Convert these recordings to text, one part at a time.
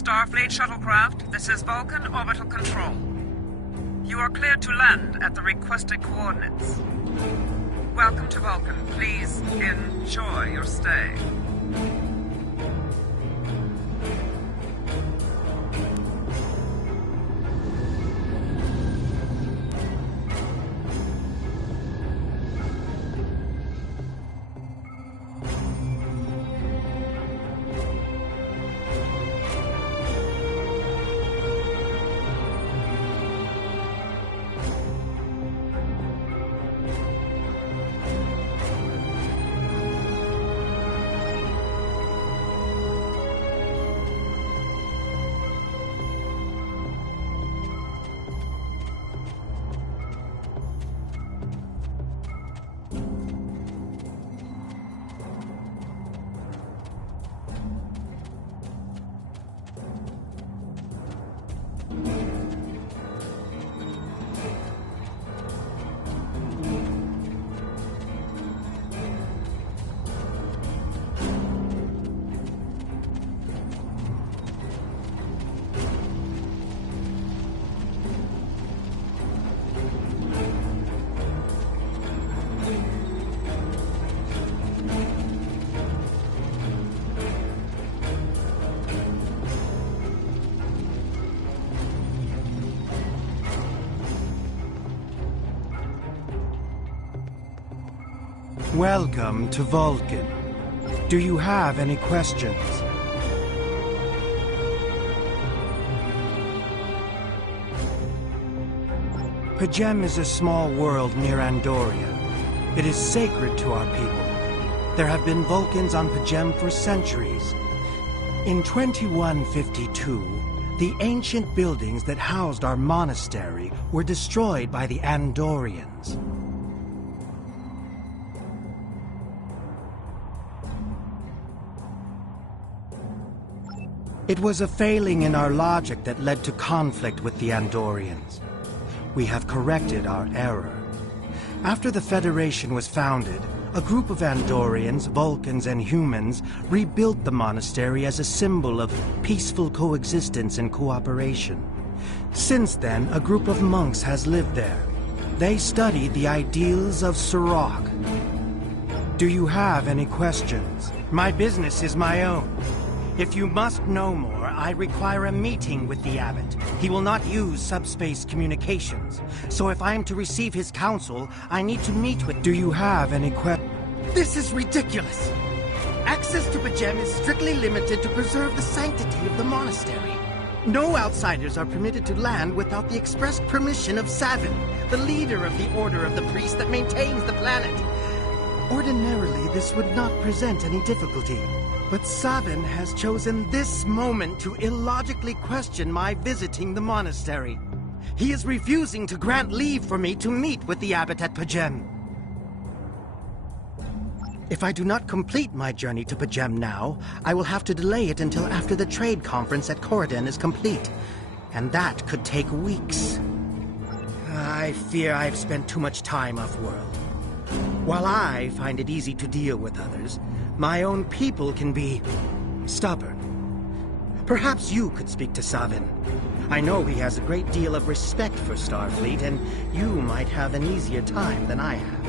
Starfleet shuttlecraft, this is Vulcan Orbital Control. You are cleared to land at the requested coordinates. Welcome to Vulcan. Please enjoy your stay. Welcome to Vulcan. Do you have any questions? Pajem is a small world near Andoria. It is sacred to our people. There have been Vulcans on Pajem for centuries. In 2152, the ancient buildings that housed our monastery were destroyed by the Andorians. It was a failing in our logic that led to conflict with the Andorians. We have corrected our error. After the Federation was founded, a group of Andorians, Vulcans, and humans rebuilt the monastery as a symbol of peaceful coexistence and cooperation. Since then, a group of monks has lived there. They study the ideals of Sirach. Do you have any questions? My business is my own. If you must know more, I require a meeting with the Abbot. He will not use subspace communications. So if I am to receive his counsel, I need to meet with... Do you have any questions? This is ridiculous! Access to Pajem is strictly limited to preserve the sanctity of the monastery. No outsiders are permitted to land without the express permission of Savin, the leader of the Order of the Priest that maintains the planet. Ordinarily, this would not present any difficulty. But Savin has chosen this moment to illogically question my visiting the monastery. He is refusing to grant leave for me to meet with the Abbot at Pajem. If I do not complete my journey to Pajem now, I will have to delay it until after the trade conference at Corridon is complete. And that could take weeks. I fear I've spent too much time off-world. While I find it easy to deal with others, my own people can be stubborn. Perhaps you could speak to Savin. I know he has a great deal of respect for Starfleet, and you might have an easier time than I have.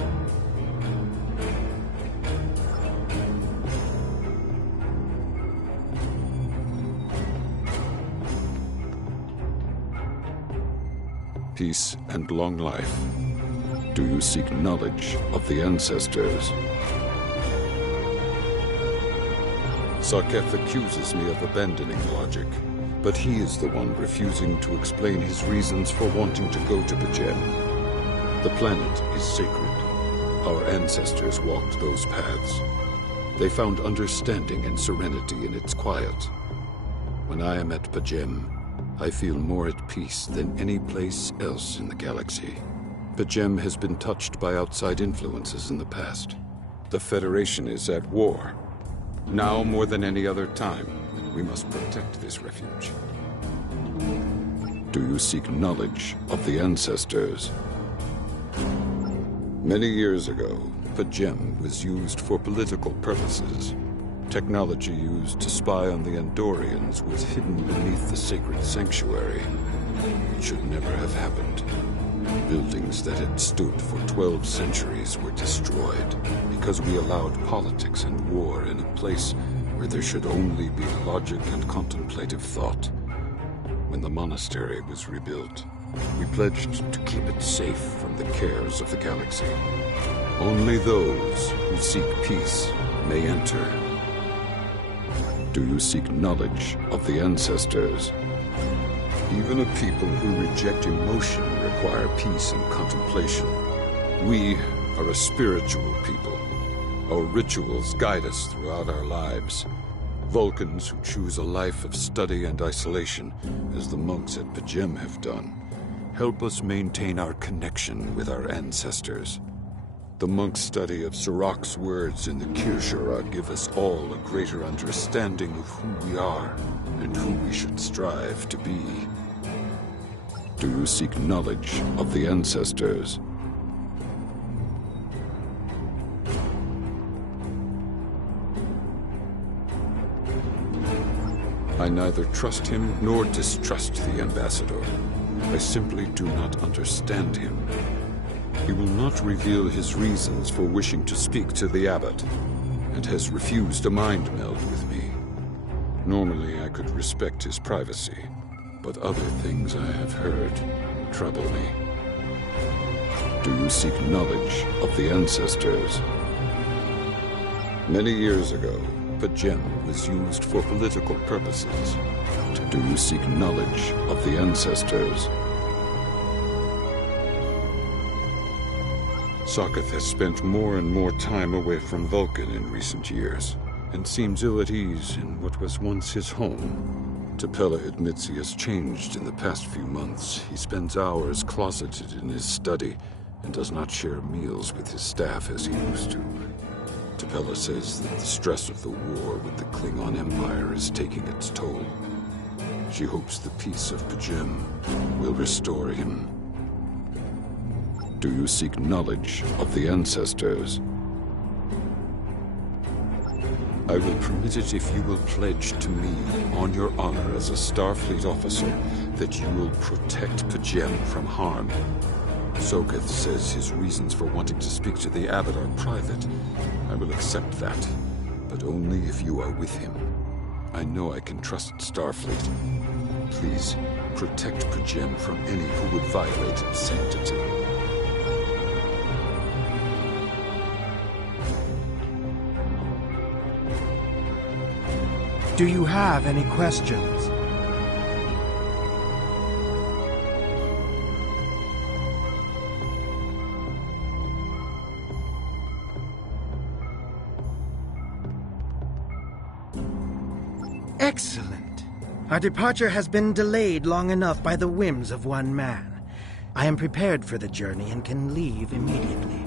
Peace and long life. Do you seek knowledge of the ancestors? Sarketh accuses me of abandoning logic, but he is the one refusing to explain his reasons for wanting to go to Pajem. The planet is sacred. Our ancestors walked those paths. They found understanding and serenity in its quiet. When I am at Pajem, I feel more at peace than any place else in the galaxy. Pajem has been touched by outside influences in the past. The Federation is at war. Now more than any other time, we must protect this refuge. Do you seek knowledge of the ancestors? Many years ago, Pajem was used for political purposes. Technology used to spy on the Andorians was hidden beneath the sacred sanctuary. It should never have happened. Buildings that had stood for 12 centuries were destroyed because we allowed politics and war in a place where there should only be logic and contemplative thought. When the monastery was rebuilt, we pledged to keep it safe from the cares of the galaxy. Only those who seek peace may enter. Do you seek knowledge of the ancestors? Even a people who reject emotion require peace and contemplation. We are a spiritual people. Our rituals guide us throughout our lives. Vulcans who choose a life of study and isolation, as the monks at Pajem have done, help us maintain our connection with our ancestors. The monk's study of Sirach's words in the Kirshara give us all a greater understanding of who we are and who we should strive to be. Do you seek knowledge of the ancestors? I neither trust him nor distrust the ambassador. I simply do not understand him. He will not reveal his reasons for wishing to speak to the abbot, and has refused a mind meld with me. Normally I could respect his privacy, but other things I have heard trouble me. Do you seek knowledge of the ancestors? Many years ago, Pajem was used for political purposes. Do you seek knowledge of the ancestors? Sokoth has spent more and more time away from Vulcan in recent years, and seems ill at ease in what was once his home. Tapella admits he has changed in the past few months. He spends hours closeted in his study, and does not share meals with his staff as he used to. Tapella says that the stress of the war with the Klingon Empire is taking its toll. She hopes the peace of Pajem will restore him. Do you seek knowledge of the ancestors? I will permit it if you will pledge to me, on your honor as a Starfleet officer, that you will protect Pajem from harm. Sokoth says his reasons for wanting to speak to the abbot are private. I will accept that, but only if you are with him. I know I can trust Starfleet. Please, protect Pajem from any who would violate its sanctity. Do you have any questions? Excellent. Our departure has been delayed long enough by the whims of one man. I am prepared for the journey and can leave immediately.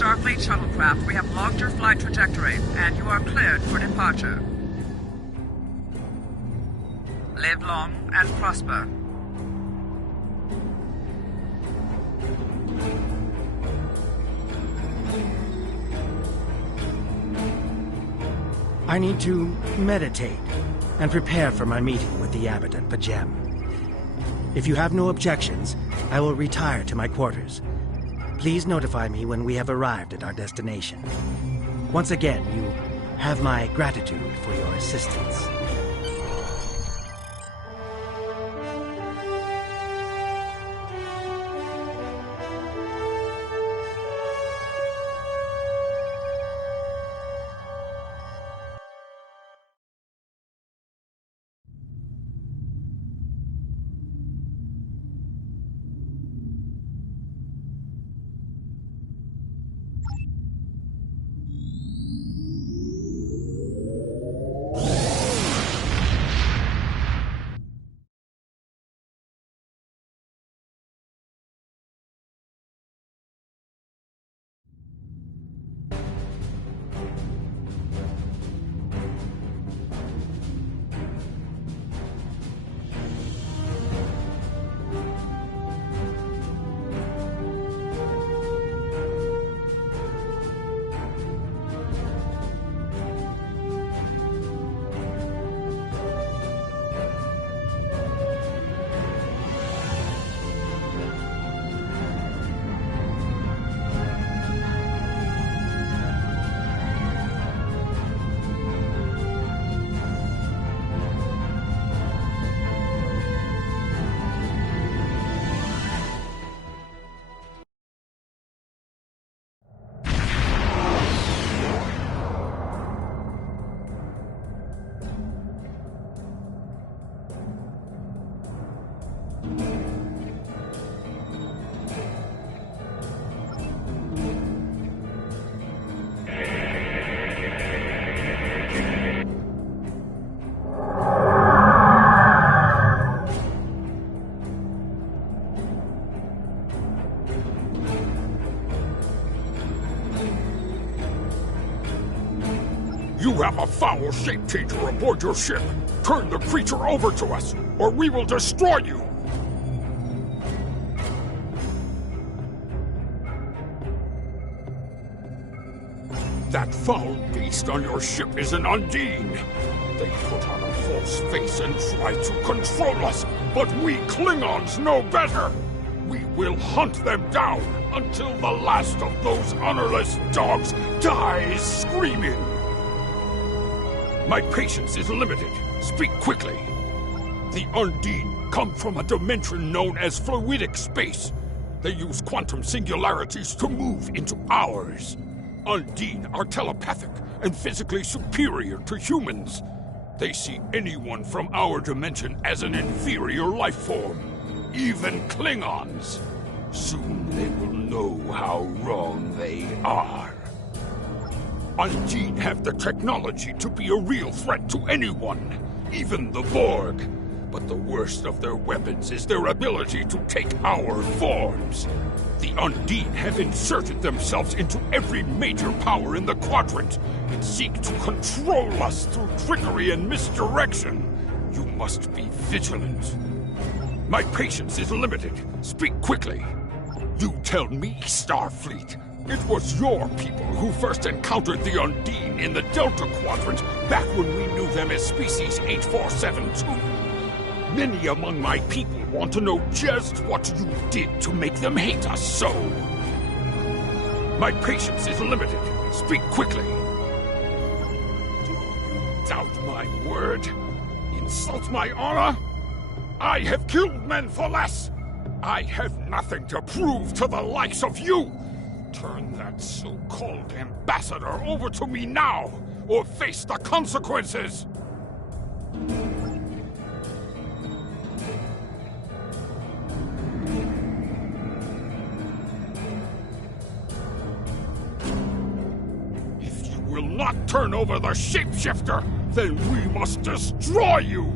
Starfleet shuttlecraft, we have logged your flight trajectory, and you are cleared for departure. Live long and prosper. I need to meditate and prepare for my meeting with the abbot at Pajem. If you have no objections, I will retire to my quarters. Please notify me when we have arrived at our destination. Once again, you have my gratitude for your assistance. You have a foul shape changer aboard your ship. Turn the creature over to us, or we will destroy you! That foul beast on your ship is an Undine. They put on a false face and try to control us, but we Klingons know better. We will hunt them down until the last of those honorless dogs dies screaming. My patience is limited. Speak quickly. The Undine come from a dimension known as fluidic space. They use quantum singularities to move into ours. Undine are telepathic and physically superior to humans. They see anyone from our dimension as an inferior life form, even Klingons. Soon they will know how wrong they are. Undine have the technology to be a real threat to anyone, even the Borg. But the worst of their weapons is their ability to take our forms. The Undine have inserted themselves into every major power in the quadrant and seek to control us through trickery and misdirection. You must be vigilant. My patience is limited. Speak quickly. You tell me, Starfleet. It was your people who first encountered the Undine in the Delta Quadrant back when we knew them as Species 8472. Many among my people want to know just what you did to make them hate us so. My patience is limited. Speak quickly. Do you doubt my word? Insult my honor? I have killed men for less. I have nothing to prove to the likes of you. Turn that so-called ambassador over to me now, or face the consequences! If you will not turn over the shapeshifter, then we must destroy you!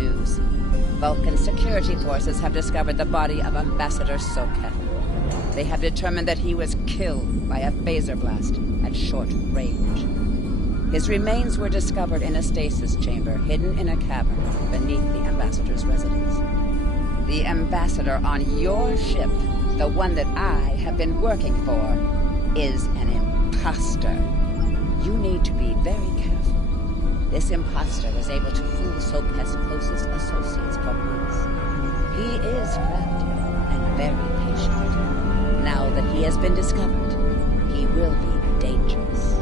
news. Vulcan security forces have discovered the body of Ambassador Soketh. They have determined that he was killed by a phaser blast at short range. His remains were discovered in a stasis chamber hidden in a cavern beneath the Ambassador's residence. The Ambassador on your ship, the one that I have been working for, is an imposter. You need to be very careful. This imposter was able to fool Soketh's closest associates for months. He is crafty and very patient. Now that he has been discovered, he will be dangerous.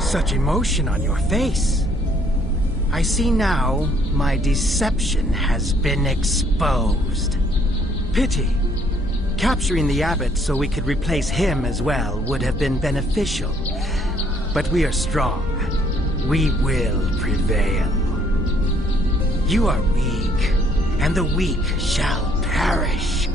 Such emotion on your face. I see now my deception has been exposed. Pity. Capturing the abbot so we could replace him as well would have been beneficial. But we are strong. We will prevail. You are weak, and the weak shall perish.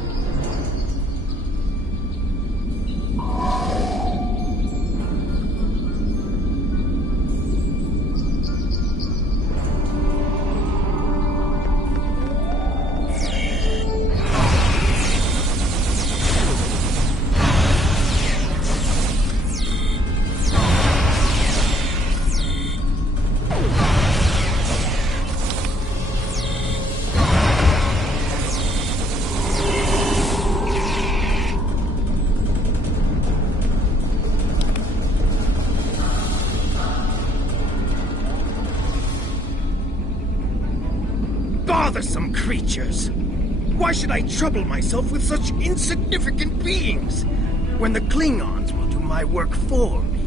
Bothersome creatures! Why should I trouble myself with such insignificant beings, when the Klingons will do my work for me?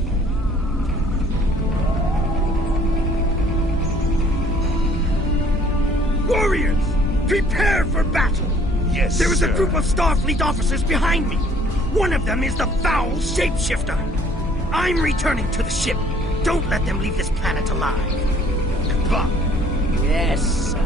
Warriors! Prepare for battle! Yes, There is sir. a group of Starfleet officers behind me. One of them is the foul shapeshifter. I'm returning to the ship. Don't let them leave this planet alive. Goodbye. Yes, sir.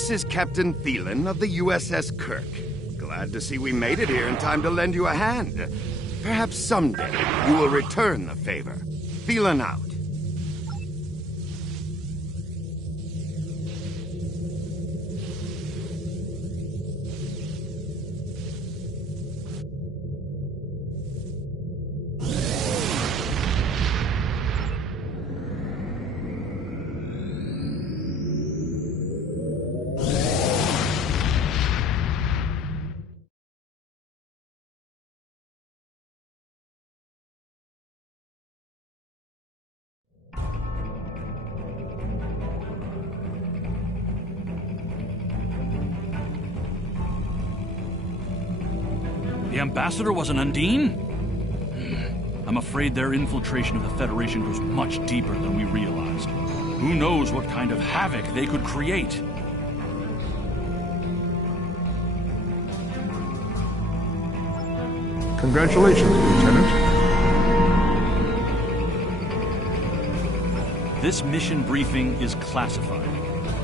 This is Captain Thielen of the USS Kirk. Glad to see we made it here in time to lend you a hand. Perhaps someday you will return the favor. Thielen out. The Ambassador was an Undine? I'm afraid their infiltration of the Federation goes much deeper than we realized. Who knows what kind of havoc they could create? Congratulations, Lieutenant. This mission briefing is classified.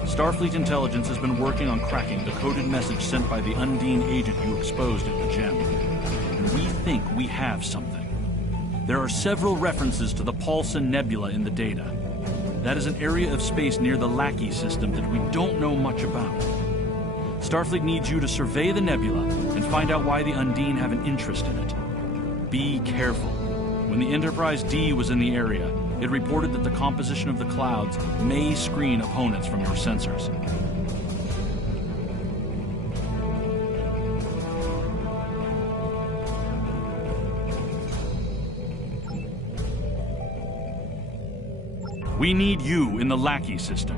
Starfleet Intelligence has been working on cracking the coded message sent by the Undine agent you exposed at the gem. And we think we have something. There are several references to the Paulson Nebula in the data. That is an area of space near the Lackey system that we don't know much about. Starfleet needs you to survey the nebula and find out why the Undine have an interest in it. Be careful. When the Enterprise D was in the area, it reported that the composition of the clouds may screen opponents from your sensors. We need you in the Lackey system.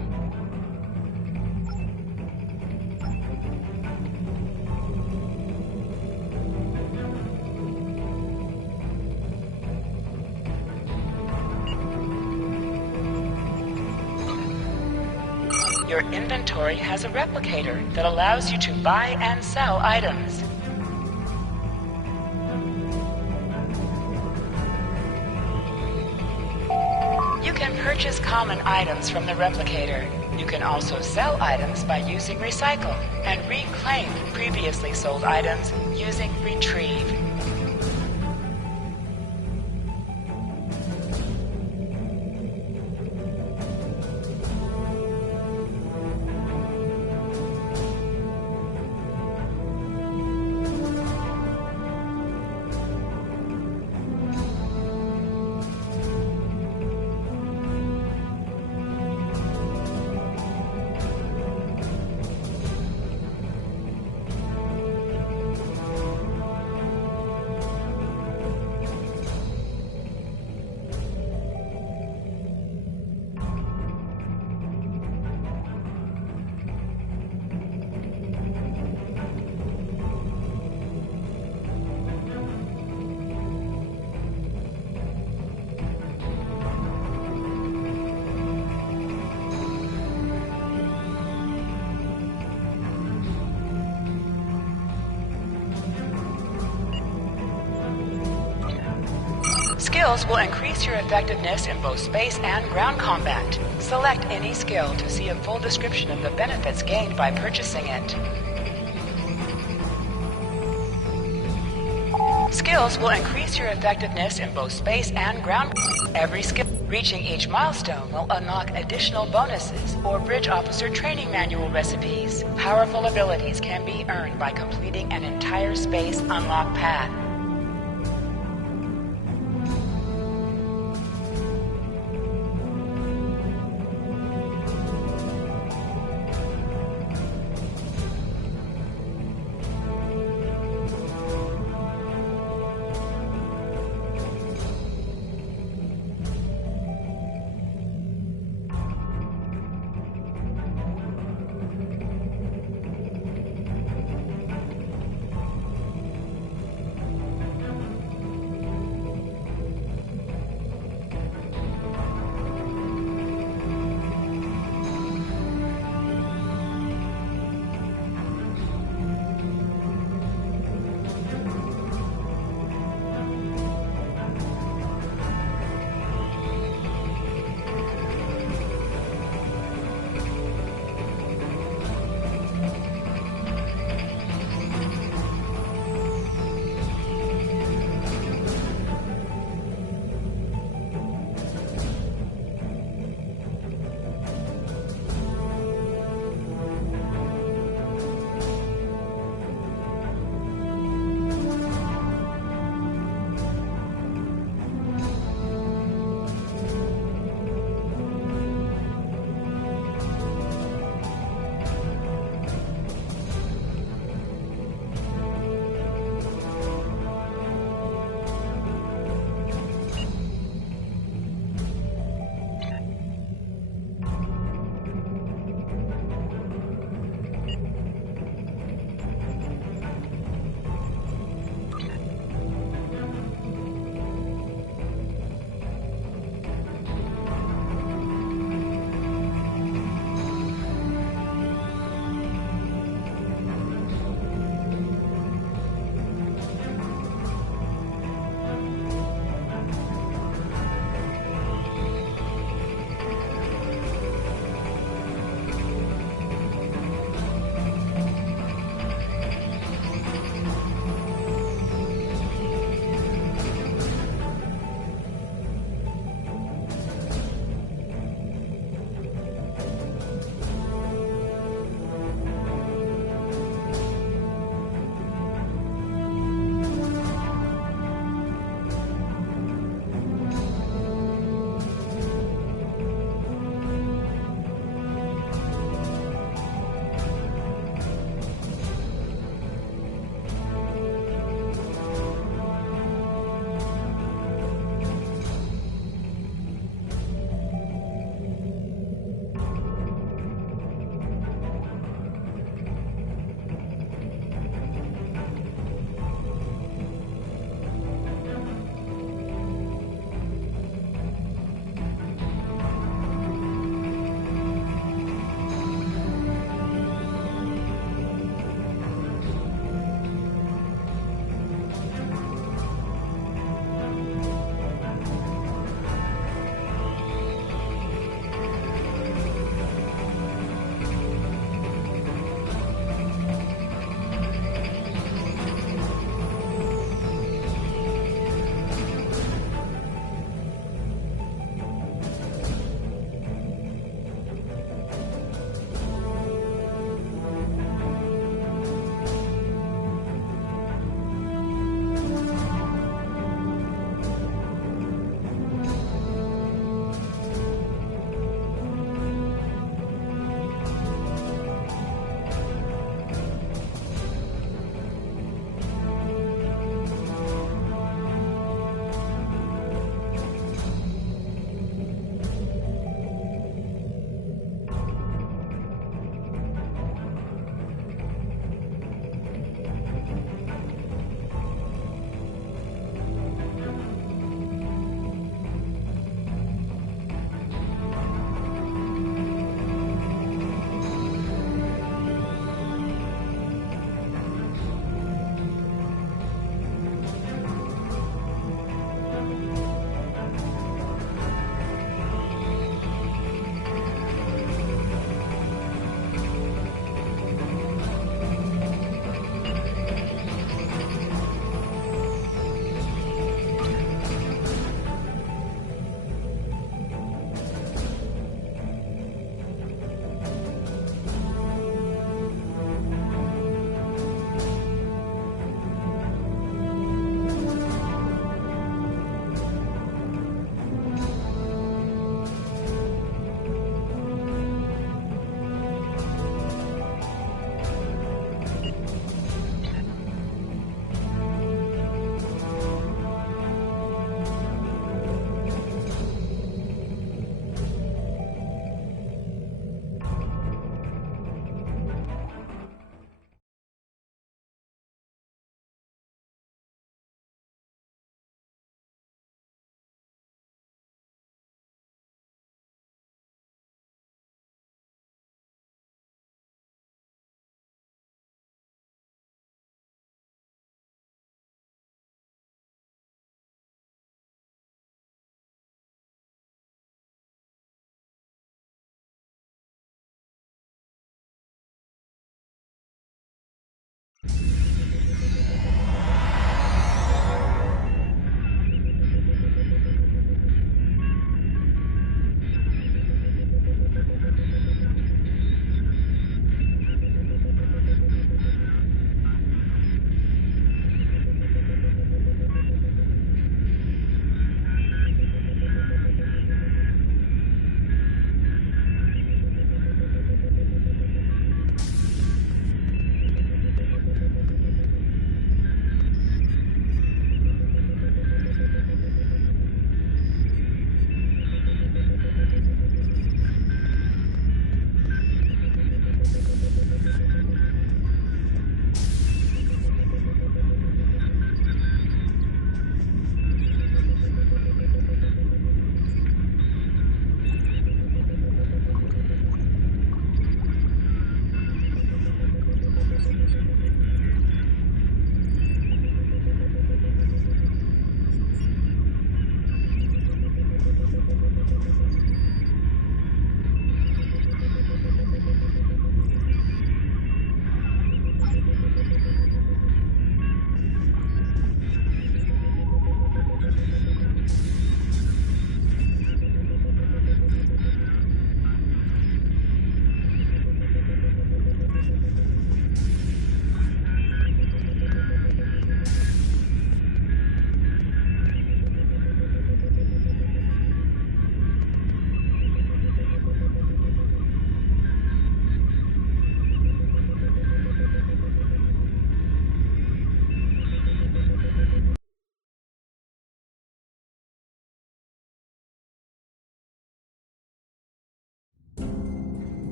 Your inventory has a replicator that allows you to buy and sell items. You can purchase common items from the replicator. You can also sell items by using Recycle and reclaim previously sold items using Retrieve. Skills will increase your effectiveness in both space and ground combat. Select any skill to see a full description of the benefits gained by purchasing it. Skills will increase your effectiveness in both space and ground. Every skill reaching each milestone will unlock additional bonuses or bridge officer training manual recipes. Powerful abilities can be earned by completing an entire space unlock path.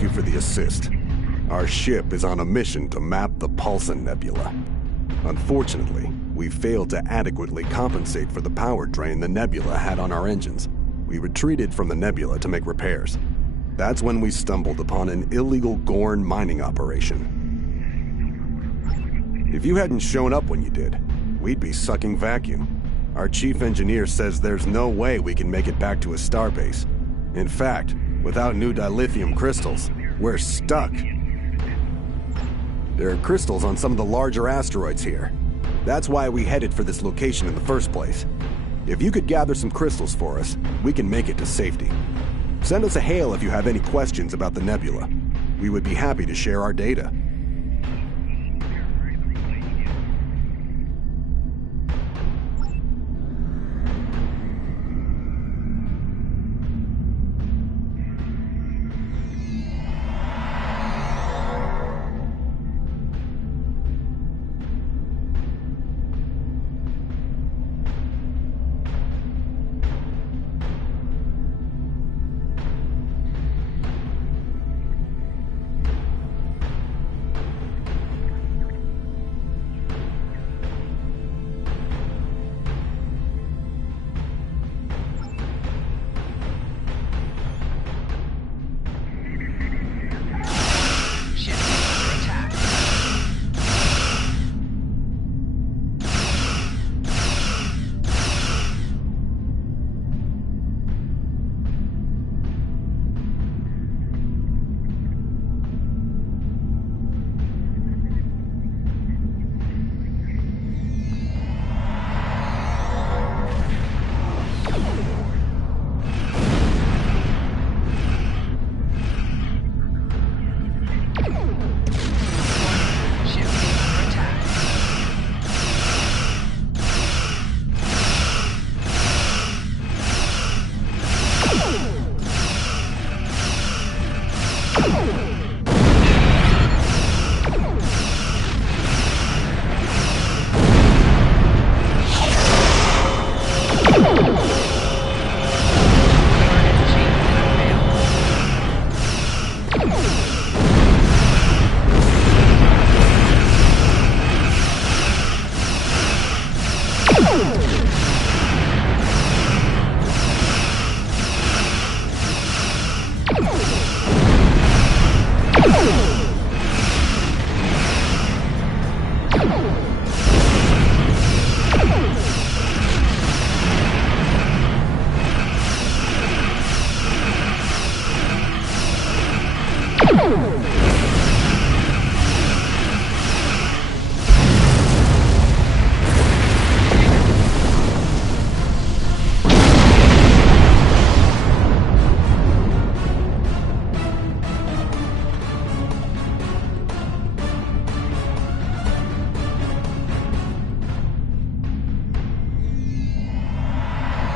Thank you for the assist. Our ship is on a mission to map the Paulson Nebula. Unfortunately, we failed to adequately compensate for the power drain the nebula had on our engines. We retreated from the nebula to make repairs. That's when we stumbled upon an illegal Gorn mining operation. If you hadn't shown up when you did, we'd be sucking vacuum. Our chief engineer says there's no way we can make it back to a starbase. In fact, without new dilithium crystals, we're stuck. There are crystals on some of the larger asteroids here. That's why we headed for this location in the first place. If you could gather some crystals for us, we can make it to safety. Send us a hail if you have any questions about the nebula. We would be happy to share our data.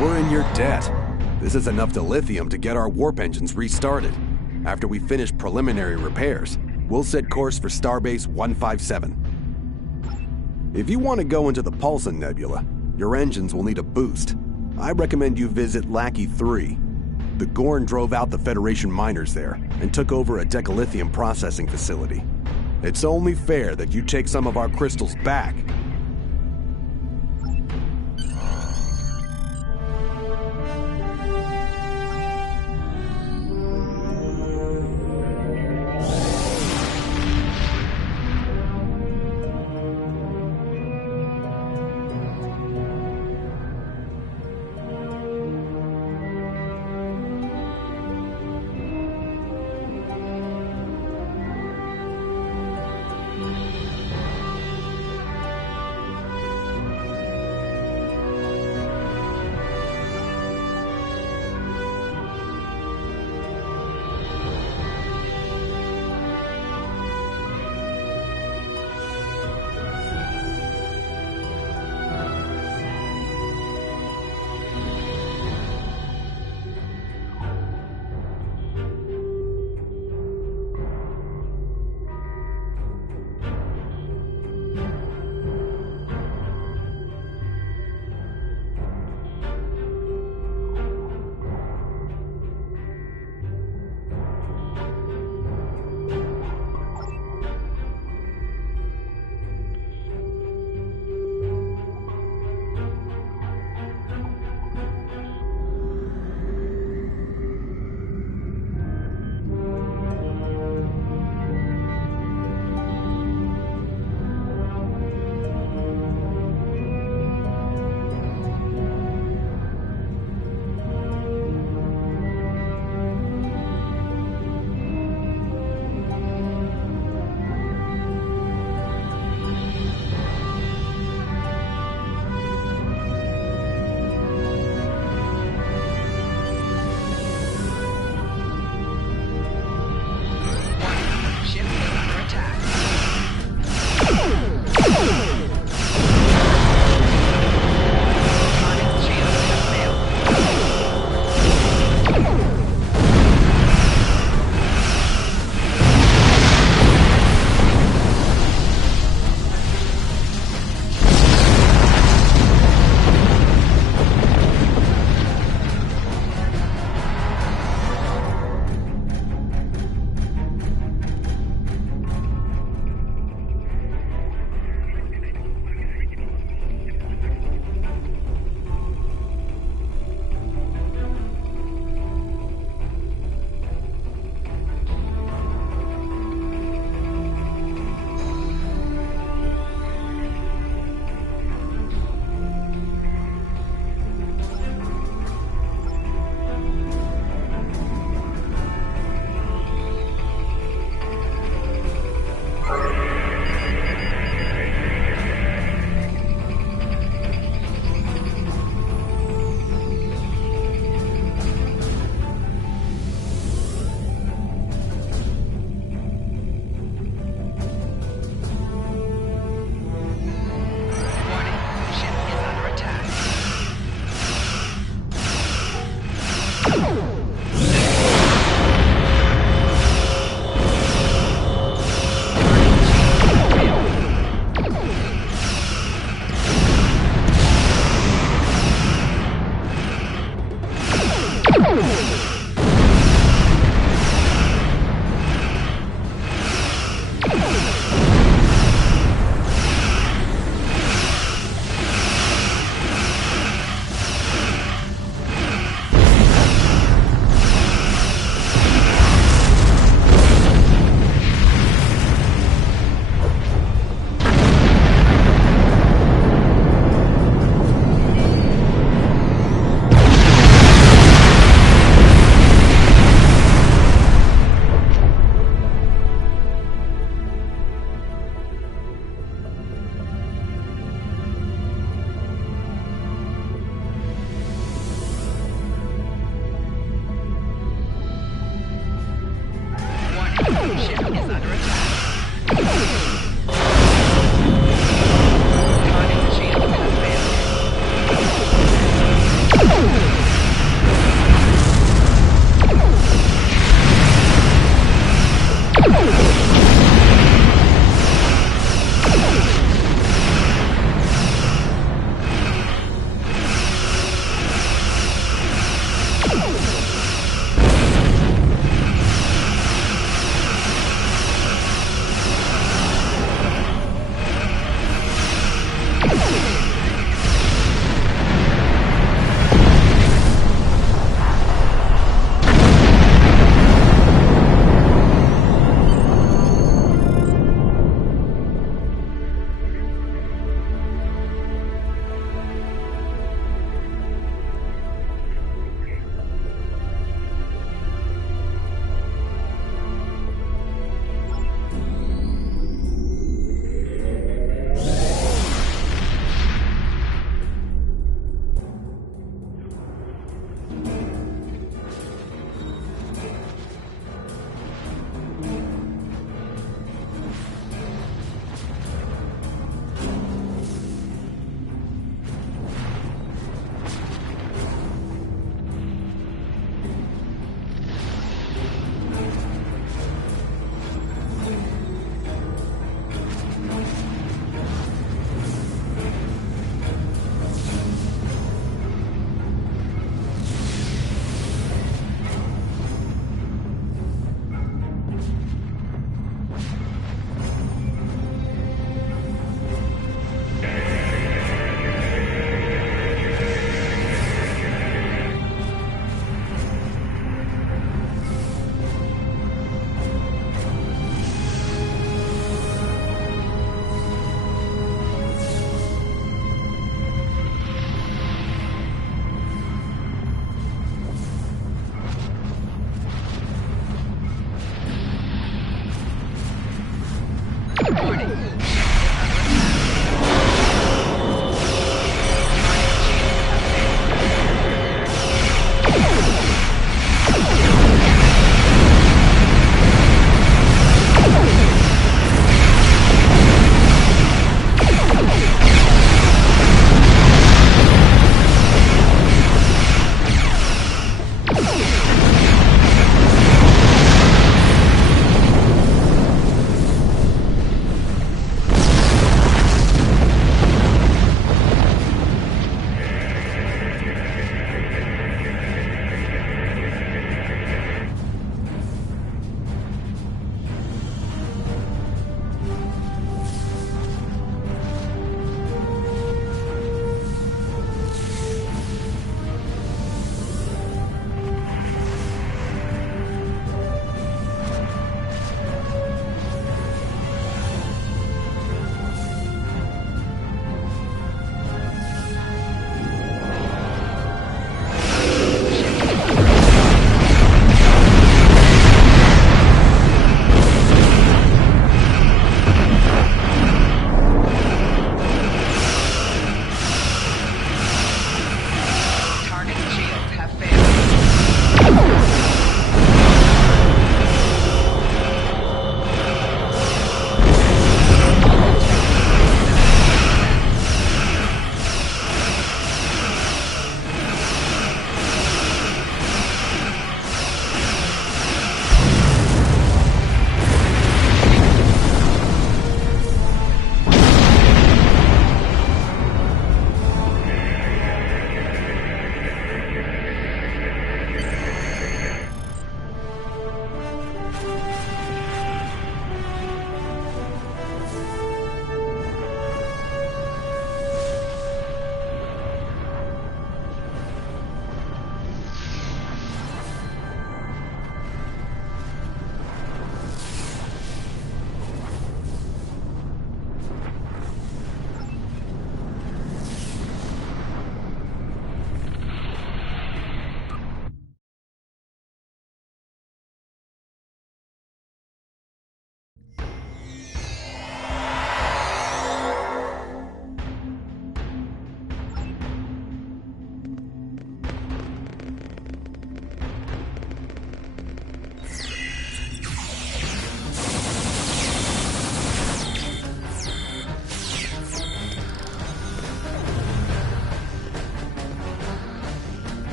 We're in your debt. This is enough dilithium to get our warp engines restarted. After we finish preliminary repairs, we'll set course for Starbase 157. If you want to go into the Paulson Nebula, your engines will need a boost. I recommend you visit Lackey 3. The Gorn drove out the Federation miners there and took over a decalithium processing facility. It's only fair that you take some of our crystals back. Target shield has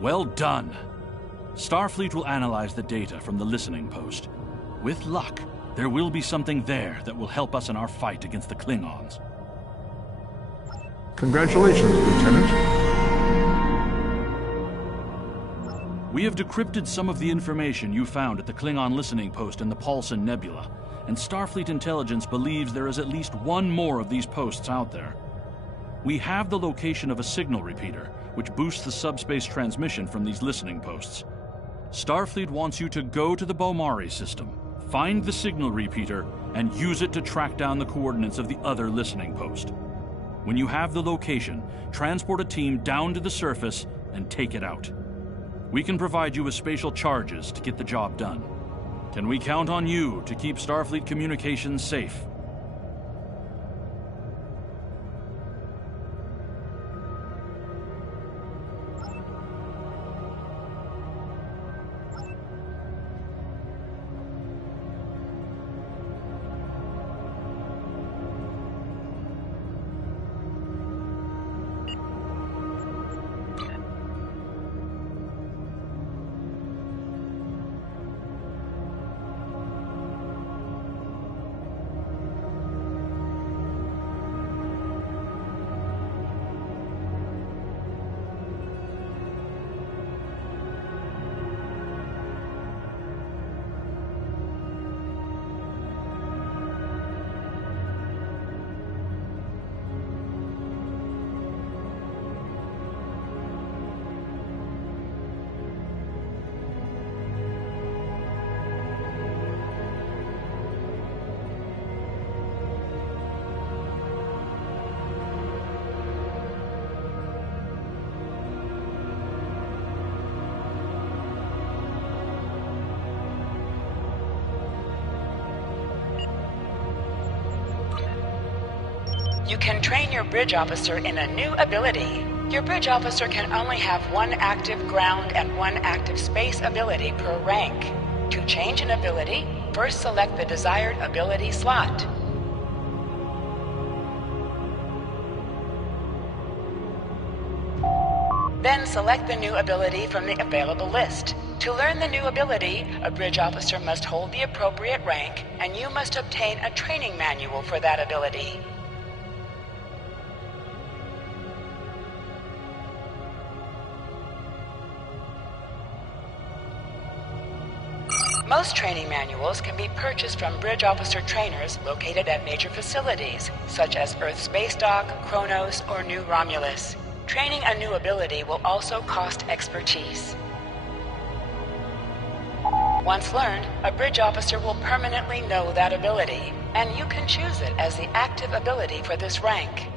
Well done. Starfleet will analyze the data from the listening post. With luck, there will be something there that will help us in our fight against the Klingons. Congratulations, Lieutenant. We have decrypted some of the information you found at the Klingon listening post in the Paulson Nebula, and Starfleet intelligence believes there is at least one more of these posts out there. We have the location of a signal repeater, which boosts the subspace transmission from these listening posts. Starfleet wants you to go to the Bomari system, find the signal repeater, and use it to track down the coordinates of the other listening post. When you have the location, transport a team down to the surface and take it out. We can provide you with spatial charges to get the job done. Can we count on you to keep Starfleet communications safe? You can train your bridge officer in a new ability. Your bridge officer can only have one active ground and one active space ability per rank. To change an ability, first select the desired ability slot. Then select the new ability from the available list. To learn the new ability, a bridge officer must hold the appropriate rank, and you must obtain a training manual for that ability. Most training manuals can be purchased from bridge officer trainers located at major facilities, such as Earth Space Dock, Kronos, or New Romulus. Training a new ability will also cost expertise. Once learned, a bridge officer will permanently know that ability, and you can choose it as the active ability for this rank.